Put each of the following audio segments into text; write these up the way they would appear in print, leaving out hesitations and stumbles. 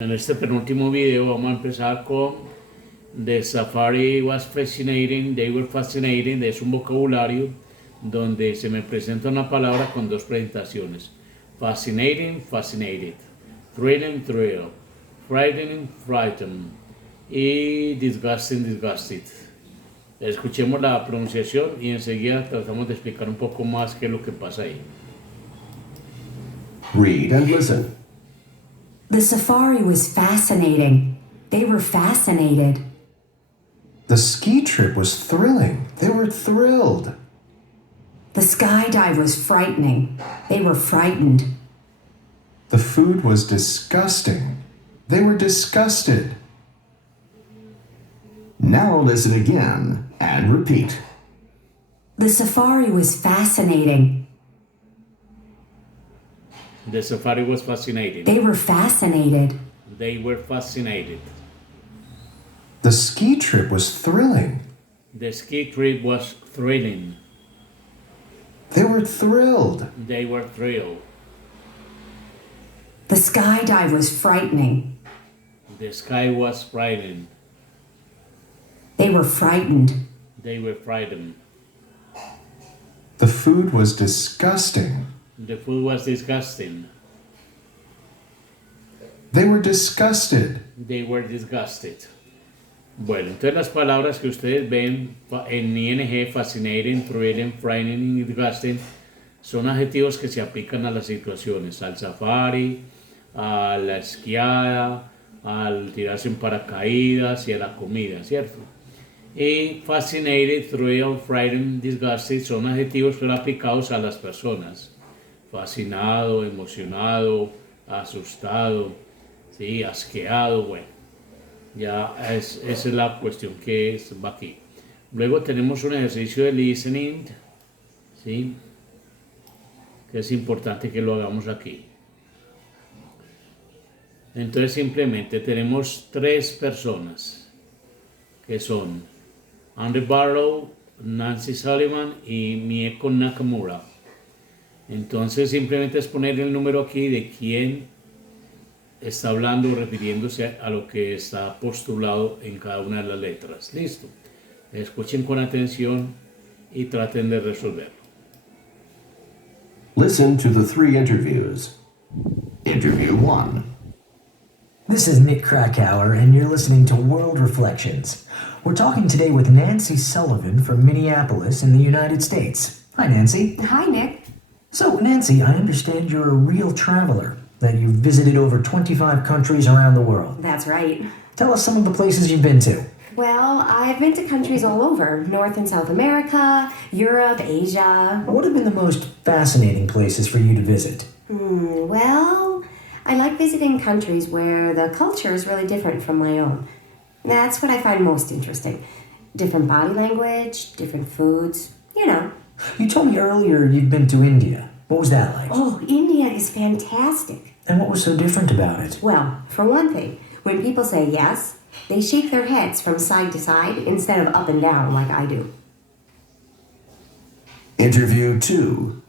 En este penúltimo video vamos a empezar con The Safari was fascinating, they were fascinating. Es un vocabulario donde se me presenta una palabra con dos presentaciones. Fascinating, fascinated. Thrilling, thrill. Frightening, frightened. Y disgusting, disgusted. Escuchemos la pronunciación y enseguida tratamos de explicar un poco más qué es lo que pasa ahí. Read and listen. The safari was fascinating. They were fascinated. The ski trip was thrilling. They were thrilled. The skydive was frightening. They were frightened. The food was disgusting. They were disgusted. Now listen again and repeat. The safari was fascinating. The safari was fascinating. They were fascinated. They were fascinated. The ski trip was thrilling. The ski trip was thrilling. They were thrilled. They were thrilled. The skydive was frightening. The sky was frightening. They were frightened. They were frightened. The food was disgusting. The food was disgusting. They were disgusted. They were disgusted. Bueno, entonces las palabras que ustedes ven en ING, fascinating, thrilling, frightening y disgusting, son adjetivos que se aplican a las situaciones, al safari, a la esquiada, al tirarse en paracaídas y a la comida, ¿cierto? Y fascinated, thrilled, frightened, disgusted son adjetivos pero aplicados a las personas. Fascinado, emocionado, asustado, ¿sí? Asqueado, bueno. Ya esa es la cuestión que va aquí. Luego tenemos un ejercicio de listening, ¿sí? Que es importante que lo hagamos aquí. Entonces simplemente tenemos tres personas que son Andrew Barlow, Nancy Sullivan y Mieko Nakamura. Entonces simplemente es poner el número aquí de quién está hablando, refiriéndose a lo que está postulado en cada una de las letras. Listo. Escuchen con atención y traten de resolverlo. Listen to the three interviews. Interview 1. This is Nick Krakauer, and you're listening to World Reflections. We're talking today with Nancy Sullivan from Minneapolis in the United States. Hi, Nancy. Hi, Nick. So, Nancy, I understand you're a real traveler, that you've visited over 25 countries around the world. That's right. Tell us some of the places you've been to. Well, I've been to countries all over, North and South America, Europe, Asia. What have been the most fascinating places for you to visit? Well, I like visiting countries where the culture is really different from my own. That's what I find most interesting. Different body language, different foods, you know. You told me earlier you'd been to India. What was that like? Oh, India is fantastic. And what was so different about it? Well, for one thing, when people say yes, they shake their heads from side to side instead of up and down like I do. Interview 2.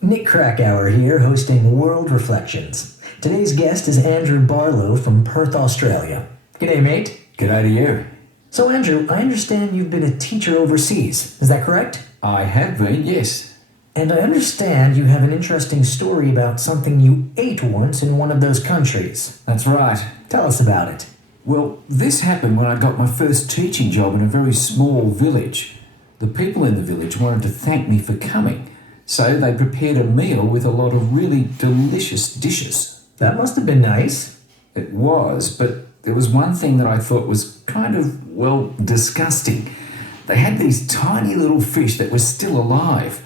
Nick Krakauer here, hosting World Reflections. Today's guest is Andrew Barlow from Perth, Australia. G'day, mate. G'day to you. So, Andrew, I understand you've been a teacher overseas. Is that correct? I have been, yes. And I understand you have an interesting story about something you ate once in one of those countries. That's right. Tell us about it. Well, this happened when I got my first teaching job in a very small village. The people in the village wanted to thank me for coming, so they prepared a meal with a lot of really delicious dishes. That must have been nice. It was, but there was one thing that I thought was kind of, well, disgusting. They had these tiny little fish that were still alive.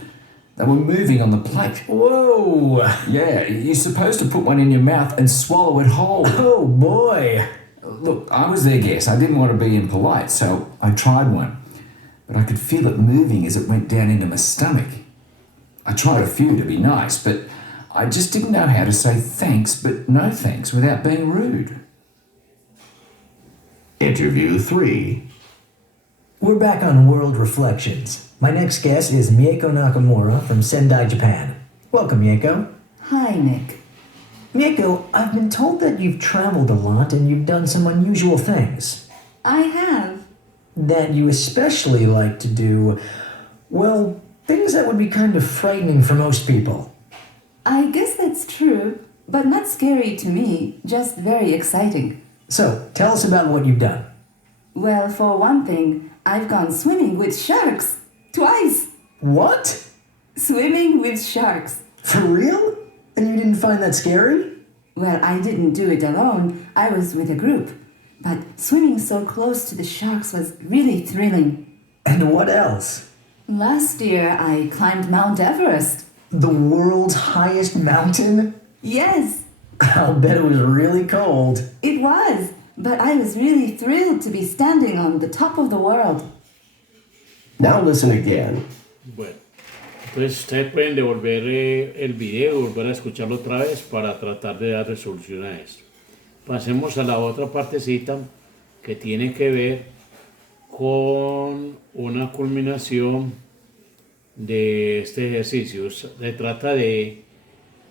They were moving on the plate. Whoa! Yeah, you're supposed to put one in your mouth and swallow it whole. Oh, boy! Look, I was their guest. I didn't want to be impolite, so I tried one. But I could feel it moving as it went down into my stomach. I tried a few to be nice, but I just didn't know how to say thanks but no thanks without being rude. Interview 3. We're back on World Reflections. My next guest is Mieko Nakamura from Sendai, Japan. Welcome, Mieko. Hi, Nick. Mieko, I've been told that you've traveled a lot and you've done some unusual things. I have. That you especially like to do, well, things that would be kind of frightening for most people. I guess that's true, but not scary to me, just very exciting. So, tell us about what you've done. Well, for one thing, I've gone swimming with sharks. Twice! What? Swimming with sharks. For real? And you didn't find that scary? Well, I didn't do it alone. I was with a group. But swimming so close to the sharks was really thrilling. And what else? Last year, I climbed Mount Everest. The world's highest mountain? Yes, I'll bet it was really cold. it was. But I was really thrilled to be standing on the top of the world. Now listen again. Bueno, entonces ustedes pueden devolver el video y volver a escucharlo otra vez para tratar de dar resolución a esto. Pasemos a la otra partecita que tiene que ver con una culminación de este ejercicio. Se trata de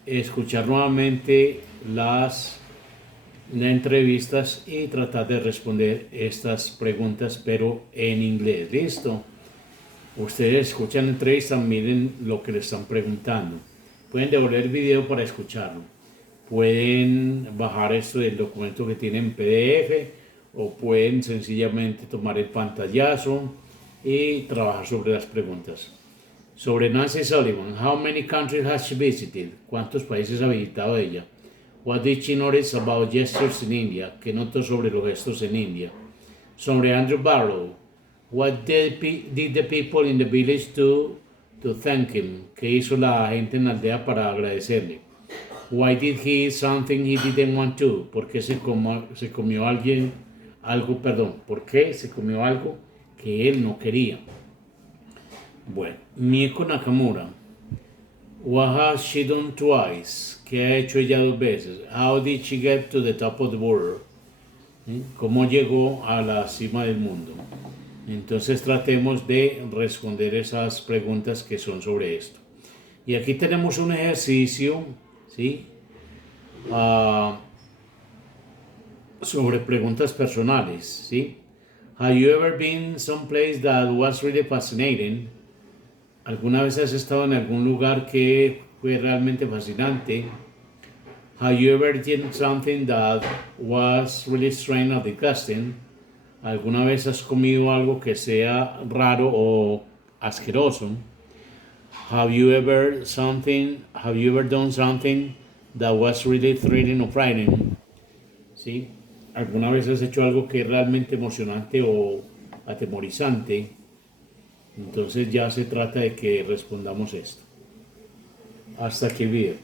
escuchar nuevamente las entrevistas y tratar de responder estas preguntas, pero en inglés. ¿Listo? Ustedes escuchan la entrevista, miren lo que le están preguntando. Pueden devolver el video para escucharlo. Pueden bajar esto del documento que tienen en PDF o pueden sencillamente tomar el pantallazo y trabajar sobre las preguntas. Sobre Nancy Sullivan, how many countries has she visited? ¿Cuántos países ha visitado ella? What did she notice about gestures in India? ¿Qué notó sobre los gestos en India? Sobre Andrew Barlow, what did the people in the village do to thank him? ¿Qué hizo la gente en la aldea para agradecerle? Why did he eat something he didn't want to? ¿Por qué se comió ¿Por qué se comió algo que él no quería? Bueno, Mieko Nakamura. What has she done twice? ¿Qué ha hecho ella 2 veces? How did she get to the top of the world? ¿Sí? ¿Cómo llegó a la cima del mundo? Entonces tratemos de responder esas preguntas que son sobre esto. Y aquí tenemos un ejercicio, ¿sí? Sobre preguntas personales, ¿sí? Have you ever been someplace that was really fascinating? ¿Alguna vez has estado en algún lugar que fue realmente fascinante? Have you ever eaten something that was really strange or disgusting? ¿Alguna vez has comido algo que sea raro o asqueroso? Have you ever done something that was really thrilling or frightening? ¿Sí? ¿Alguna vez has hecho algo que es realmente emocionante o atemorizante? Entonces ya se trata de que respondamos esto. Hasta aquí el video.